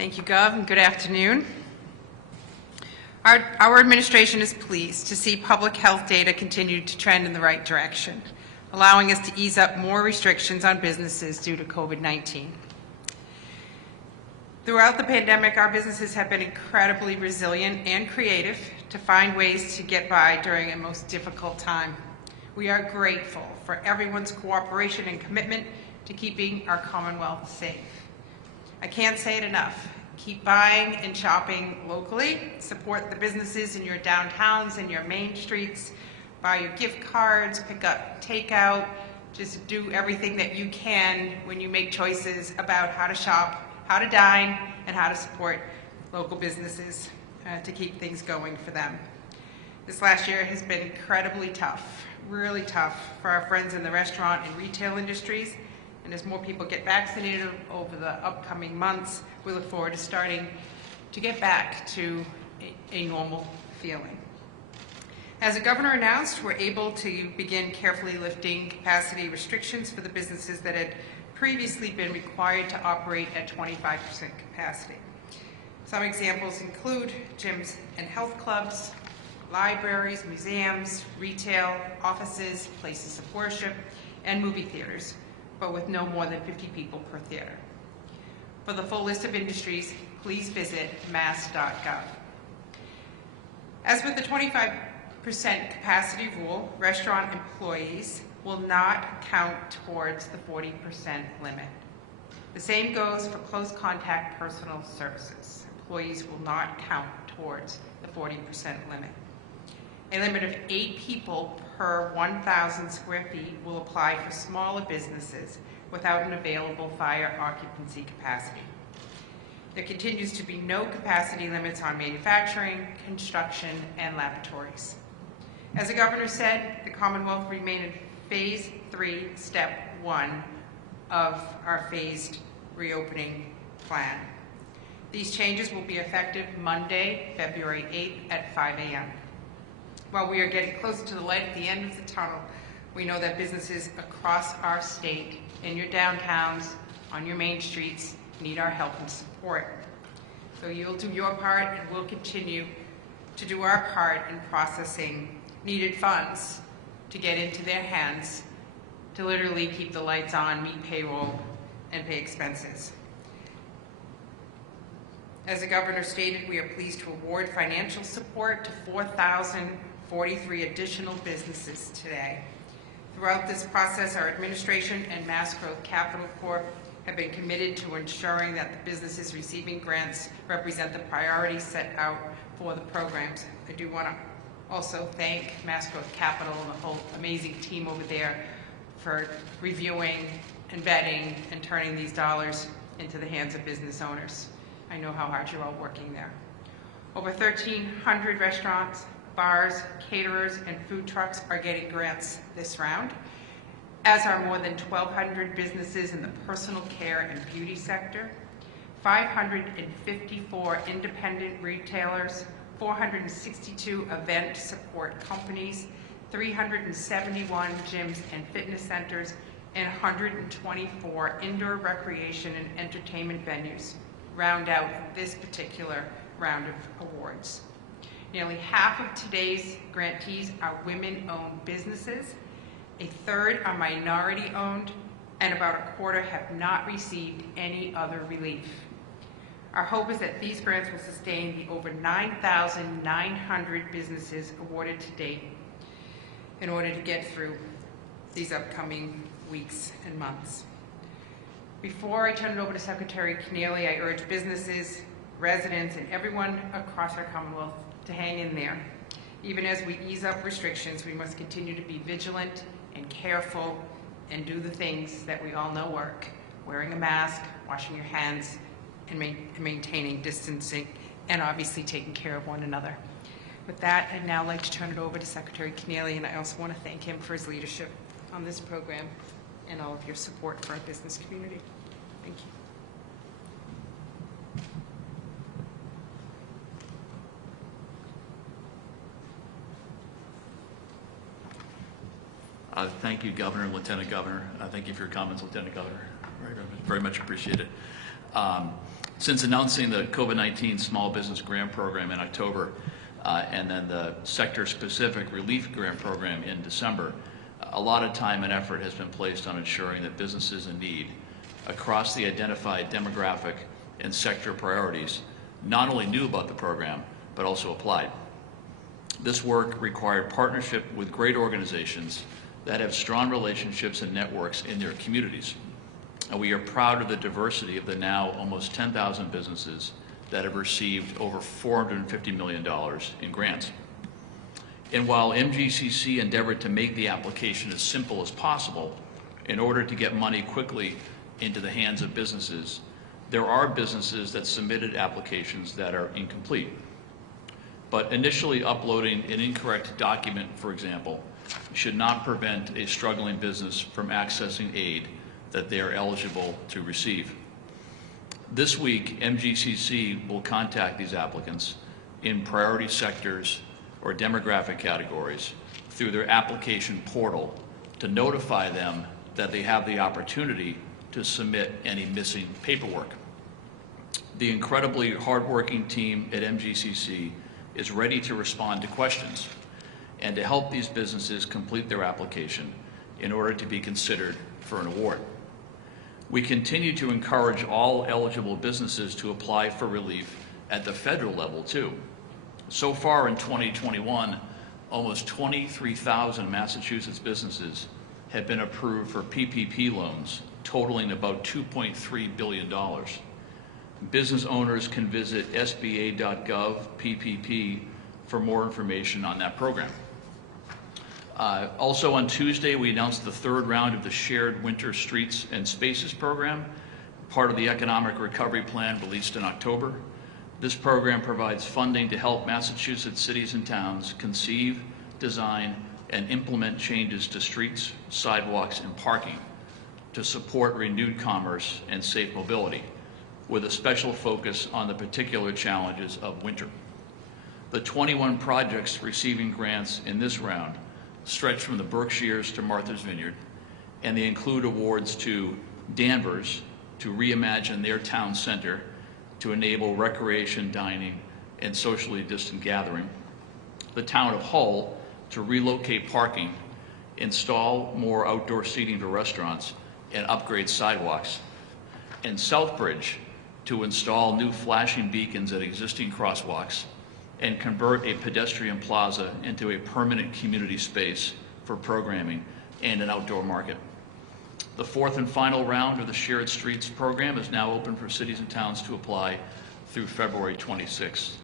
Thank you, Gov, and good afternoon. Our administration is pleased to see public health data continue to trend in the right direction, allowing us to ease up more restrictions on businesses due to COVID-19. Throughout the pandemic, our businesses have been incredibly resilient and creative to find ways to get by during a most difficult time. We are grateful for everyone's cooperation and commitment to keeping our Commonwealth safe. I can't say it enough. Keep buying and shopping locally. Support the businesses in your downtowns and your main streets. Buy your gift cards, pick up takeout. Just do everything that you can when you make choices about how to shop, how to dine, and how to support local businesses to keep things going for them. This last year has been incredibly tough, really tough for our friends in the restaurant and retail industries. And as more people get vaccinated over the upcoming months, we look forward to starting to get back to a normal feeling. As the governor announced, we're able to begin carefully lifting capacity restrictions for the businesses that had previously been required to operate at 25% capacity. Some examples include gyms and health clubs, libraries, museums, retail, offices, places of worship, and movie theaters, but with no more than 50 people per theater. For the full list of industries, please visit mass.gov. As with the 25% capacity rule, restaurant employees will not count towards the 40% limit. The same goes for close contact personal services. Employees will not count towards the 40% limit. A limit of 8 people per 1,000 square feet will apply for smaller businesses without an available fire occupancy capacity. There continues to be no capacity limits on manufacturing, construction, and laboratories. As the governor said, the Commonwealth remain in Phase 3, Step 1 of our phased reopening plan. These changes will be effective Monday, February 8th at 5 a.m. While we are getting closer to the light at the end of the tunnel, we know that businesses across our state, in your downtowns, on your main streets, need our help and support. So you'll do your part, and we'll continue to do our part in processing needed funds to get into their hands to literally keep the lights on, meet payroll, and pay expenses. As the governor stated, we are pleased to award financial support to 4,043 additional businesses today. Throughout this process, our administration and Mass Growth Capital Corp have been committed to ensuring that the businesses receiving grants represent the priorities set out for the programs. I do want to also thank Mass Growth Capital and the whole amazing team over there for reviewing and vetting and turning these dollars into the hands of business owners. I know how hard you're all working there. Over 1,300 restaurants, bars, caterers, and food trucks are getting grants this round, as are more than 1,200 businesses in the personal care and beauty sector, 554 independent retailers, 462 event support companies, 371 gyms and fitness centers, and 124 indoor recreation and entertainment venues round out this particular round of awards. Nearly half of today's grantees are women-owned businesses, a third are minority-owned, and about a quarter have not received any other relief. Our hope is that these grants will sustain the over 9,900 businesses awarded to date in order to get through these upcoming weeks and months. Before I turn it over to Secretary Kennealy, I urge businesses, residents, and everyone across our Commonwealth to hang in there. Even as we ease up restrictions, we must continue to be vigilant and careful and do the things that we all know work. Wearing a mask, washing your hands, and maintaining distancing, and obviously taking care of one another. With that, I'd now like to turn it over to Secretary Kennealy, and I also want to thank him for his leadership on this program and all of your support for our business community. Thank you. Thank you, Governor and Lieutenant Governor. Thank you for your comments, Lieutenant Governor. Very much appreciate it. Since announcing the COVID-19 Small Business Grant Program in October, and then the sector-specific relief grant program in December, a lot of time and effort has been placed on ensuring that businesses in need across the identified demographic and sector priorities not only knew about the program, but also applied. This work required partnership with great organizations that have strong relationships and networks in their communities. And we are proud of the diversity of the now almost 10,000 businesses that have received over $450 million in grants. And while MGCC endeavored to make the application as simple as possible in order to get money quickly into the hands of businesses, there are businesses that submitted applications that are incomplete. But initially uploading an incorrect document, for example, should not prevent a struggling business from accessing aid that they are eligible to receive. This week, MGCC will contact these applicants in priority sectors or demographic categories through their application portal to notify them that they have the opportunity to submit any missing paperwork. The incredibly hardworking team at MGCC is ready to respond to questions and to help these businesses complete their application in order to be considered for an award. We continue to encourage all eligible businesses to apply for relief at the federal level too. So far in 2021, almost 23,000 Massachusetts businesses have been approved for PPP loans totaling about $2.3 billion. Business owners can visit sba.gov PPP for more information on that program. Also on Tuesday, we announced the third round of the Shared Winter Streets and Spaces program, part of the Economic Recovery Plan released in October. This program provides funding to help Massachusetts cities and towns conceive, design, and implement changes to streets, sidewalks, and parking to support renewed commerce and safe mobility, with a special focus on the particular challenges of winter. The 21 projects receiving grants in this round stretch from the Berkshires to Martha's Vineyard, and they include awards to Danvers to reimagine their town center to enable recreation, dining, and socially distant gathering, the town of Hull to relocate parking, install more outdoor seating for restaurants, and upgrade sidewalks, and Southbridge to install new flashing beacons at existing crosswalks and convert a pedestrian plaza into a permanent community space for programming and an outdoor market. The fourth and final round of the Shared Streets program is now open for cities and towns to apply through February 26th.